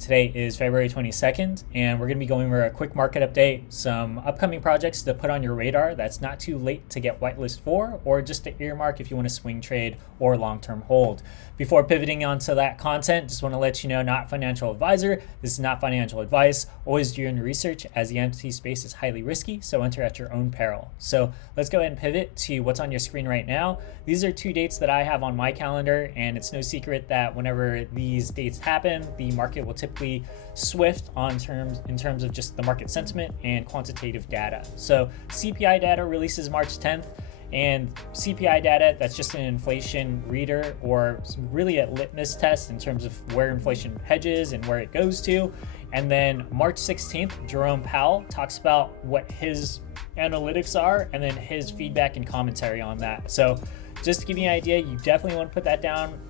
Today is February 22nd, and we're going to be going over a quick market update, some upcoming projects to put on your radar that's not too late to get whitelist for, or just to earmark if you want to swing trade or long-term hold. Before pivoting onto that content, just want to let you know, not financial advisor. This is not financial advice. Always do your own research, as the NFT space is highly risky, so enter at your own peril. So let's go ahead and pivot to what's on your screen right now. These are two dates that I have on my calendar, and it's no secret that whenever these dates happen, the market will typically swift in terms of just the market sentiment and quantitative data. So CPI data releases March 10th. And CPI data, that's just an inflation reader, or really a litmus test in terms of where inflation hedges and where it goes to. And then March 16th, Jerome Powell talks about what his analytics are and then his feedback and commentary on that. So just to give you an idea, you definitely want to put that down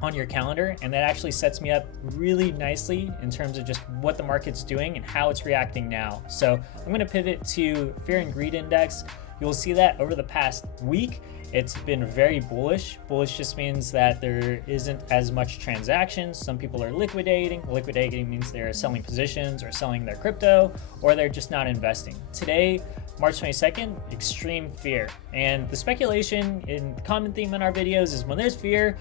on your calendar, and that actually sets me up really nicely in terms of just what the market's doing and how it's reacting now. So I'm going to pivot to Fear and Greed Index. You'll see that over the past week, it's been very bullish. Bullish just means that there isn't as much transactions. Some people are liquidating. Liquidating means they're selling positions or selling their crypto, or they're just not investing. Today, March 22nd, extreme fear. And the speculation and common theme in our videos is when there's fear,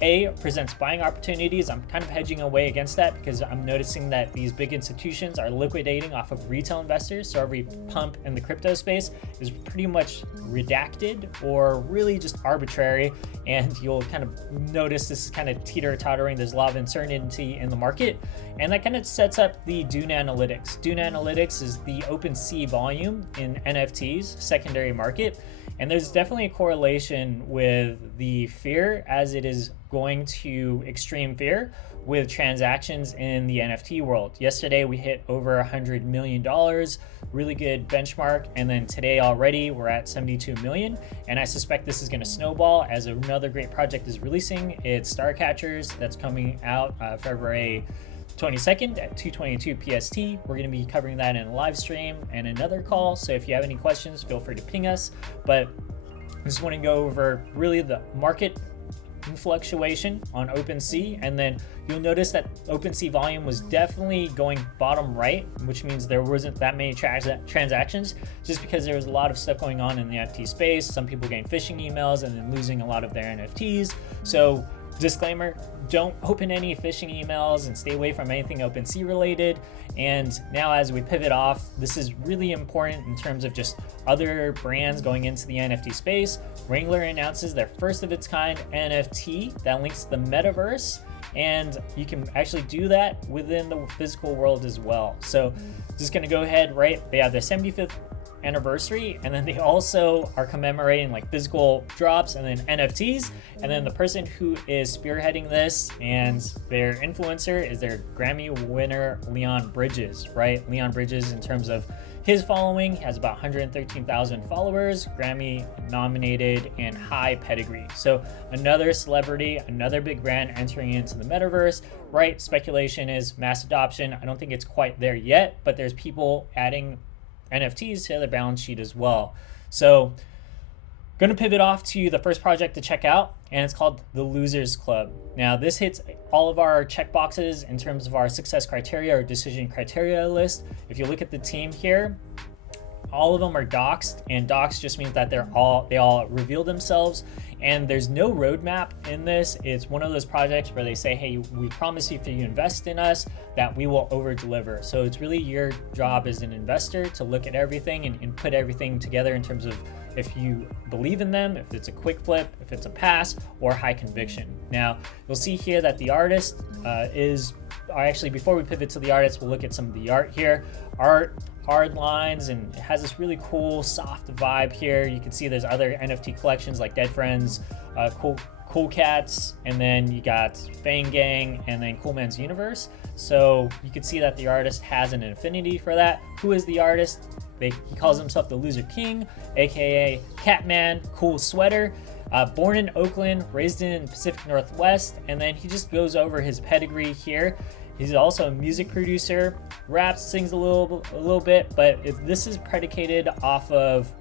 A presents buying opportunities. I'm kind of hedging away against that because I'm noticing that these big institutions are liquidating off of retail investors. So every pump in the crypto space is pretty much redacted or really just arbitrary. And you'll kind of notice this is kind of teeter-tottering. There's a lot of uncertainty in the market. And that kind of sets up the Dune Analytics. Dune Analytics is the OpenSea volume in NFTs, secondary market. And there's definitely a correlation with the fear, as it is going to extreme fear, with transactions in the NFT world. Yesterday we hit over $100 million, really good benchmark. And then today already we're at 72 million. And I suspect this is going to snowball as another great project is releasing. It's Starcatchers, that's coming out February 22nd at 2:22 PST. We're going to be covering that in a live stream and another call. So if you have any questions, feel free to ping us. But I just want to go over really the market fluctuation on OpenSea, and then you'll notice that OpenSea volume was definitely going bottom right, which means there wasn't that many transactions, just because there was a lot of stuff going on in the NFT space. Some people getting phishing emails and then losing a lot of their NFTs. So disclaimer, don't open any phishing emails and stay away from anything OpenSea related. And now as we pivot off, this is really important in terms of just other brands going into the NFT space. Wrangler announces their first of its kind NFT that links to the metaverse, and you can actually do that within the physical world as well. So just gonna go ahead, right? They have their 75th anniversary, and then they also are commemorating like physical drops and then NFTs. And then the person who is spearheading this and their influencer is their Grammy winner Leon Bridges, right? Leon Bridges, in terms of his following, has about 113,000 followers, Grammy nominated, and high pedigree. So another celebrity, another big brand entering into the metaverse, right? Speculation is mass adoption. I don't think it's quite there yet, but there's people adding NFTs to their balance sheet as well. So going to pivot off to the first project to check out, and it's called the Loserclub. Now this hits all of our checkboxes in terms of our success criteria or decision criteria list. If you look at the team here, all of them are doxed, and doxed just means that they all reveal themselves, and there's no roadmap in this. It's one of those projects where they say, hey, we promise you if you invest in us that we will over deliver. So it's really your job as an investor to look at everything and put everything together in terms of if you believe in them, if it's a quick flip, if it's a pass, or high conviction. Now you'll see here that the artist actually, before we pivot to the artist, we'll look at some of the art here. Hard lines, and it has this really cool soft vibe here. You can see there's other NFT collections like Dead Friends, Cool Cats, and then you got Fang Gang, and then Cool Man's Universe. So you can see that the artist has an affinity for that. Who is the artist? He calls himself the Loser King, aka Catman Cool Sweater. Born in Oakland, raised in the Pacific Northwest, and then he just goes over his pedigree here. He's also a music producer, raps, sings a little bit, but this is predicated off of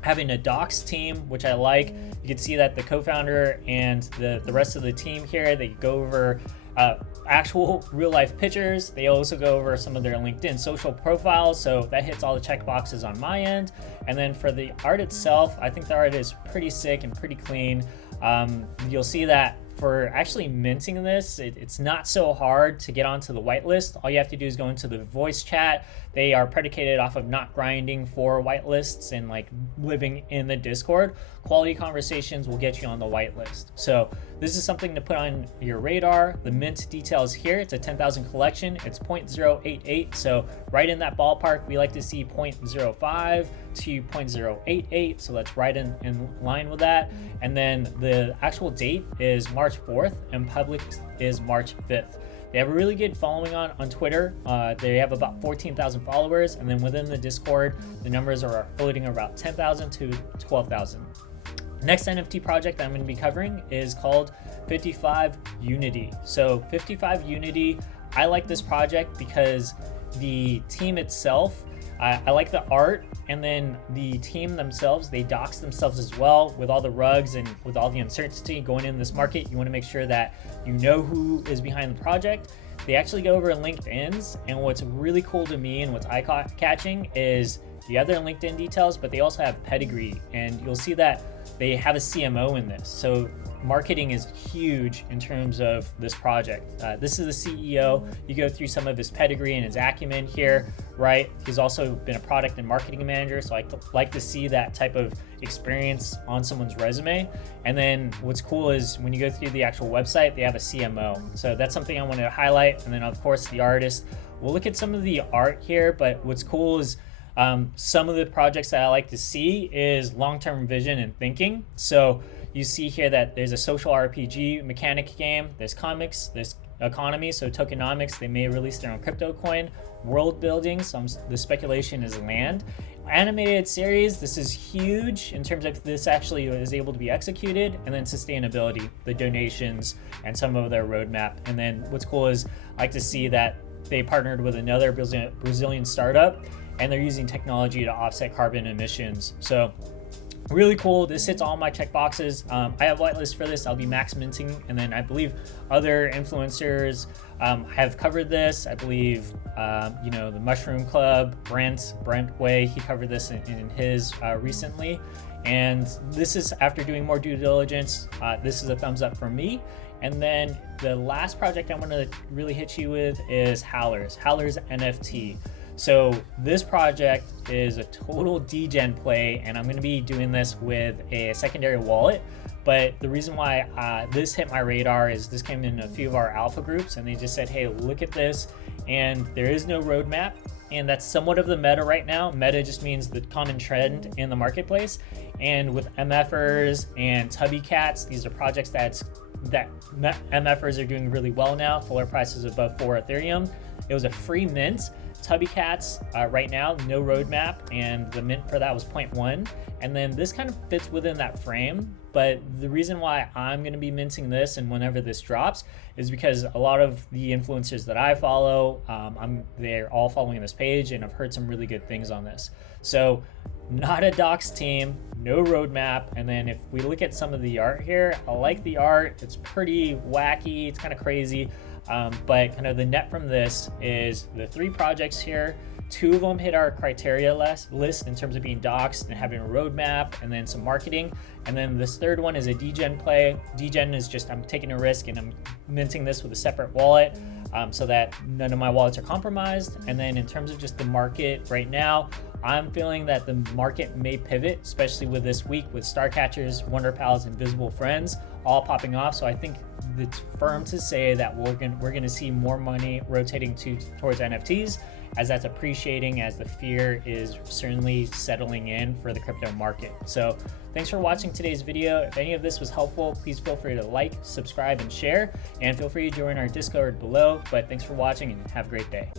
having a docs team, which I like. You can see that the co-founder and the rest of the team here, they go over actual real life pictures. They also go over some of their LinkedIn social profiles, so that hits all the check boxes on my end. And then for the art itself, I think the art is pretty sick and pretty clean. You'll see that for actually minting this, it's not so hard to get onto the whitelist. All you have to do is go into the voice chat. They are predicated off of not grinding for whitelists and like living in the Discord. Quality conversations will get you on the whitelist. So this is something to put on your radar. The mint details here, it's a 10,000 collection. It's 0.088. So right in that ballpark, we like to see 0.05 to 0.088. So that's right in line with that. And then the actual date is March 4th and public is March 5th. They have a really good following on Twitter. They have about 14,000 followers. And then within the Discord, the numbers are floating about 10,000 to 12,000. Next NFT project I'm going to be covering is called 55Unity. So 55Unity, I like this project because the team itself, I like the art, and then the team themselves, they dox themselves as well with all the rugs and with all the uncertainty going in this market. You want to make sure that you know who is behind the project. They actually go over LinkedIn's, and what's really cool to me and what's eye-catching is you have their LinkedIn details, but they also have pedigree, and you'll see that they have a CMO in this. So marketing is huge in terms of this project. This is the CEO. You go through some of his pedigree and his acumen here, right? He's also been a product and marketing manager, so I like to see that type of experience on someone's resume. And then what's cool is when you go through the actual website, they have a CMO. So that's something I wanted to highlight. And then of course the artist. We'll look at some of the art here, but what's cool is some of the projects that I like to see is long-term vision and thinking. So you see here that there's a social RPG mechanic game, there's comics, there's economy, so tokenomics, they may release their own crypto coin, world building, the speculation is land. Animated series, this is huge in terms of this actually is able to be executed, and then sustainability, the donations, and some of their roadmap. And then what's cool is I like to see that they partnered with another Brazilian startup, and they're using technology to offset carbon emissions. So really cool. This hits all my check boxes. I have whitelist for this. I'll be max minting, and then I believe other influencers have covered this. I believe the Mushroom Club, Brent Way, he covered this in his recently. And this is after doing more due diligence. This is a thumbs up from me. And then the last project I'm going to really hit you with is Howlerz NFT. So this project is a total degen play, and I'm going to be doing this with a secondary wallet. But the reason why this hit my radar is this came in a few of our alpha groups, and they just said, hey, look at this. And there is no roadmap, and that's somewhat of the meta right now. Meta just means the common trend in the marketplace. And with MFers and Tubby Cats, these are projects that MFers are doing really well now. Floor prices above 4 Ethereum. It was a free mint. Tubby Cats right now, no roadmap, and the mint for that was 0.1. And then this kind of fits within that frame. But the reason why I'm going to be minting this and whenever this drops is because a lot of the influencers that I follow, they're all following this page, and I've heard some really good things on this. So not a docs team, no roadmap. And then if we look at some of the art here, I like the art. It's pretty wacky. It's kind of crazy. But kind of the net from this is the 3 projects here. 2 of them hit our criteria list in terms of being doxed and having a roadmap and then some marketing. And then this 3rd one is a degen play. Degen is just I'm taking a risk and I'm minting this with a separate wallet so that none of my wallets are compromised. And then in terms of just the market right now, I'm feeling that the market may pivot, especially with this week with Starcatchers, Wonder Pals, Invisible Friends all popping off. So I think it's firm to say that we're gonna see more money rotating towards NFTs, as that's appreciating, as the fear is certainly settling in for the crypto market. So thanks for watching today's video. If any of this was helpful, please feel free to like, subscribe, and share, and feel free to join our Discord below. But thanks for watching and have a great day.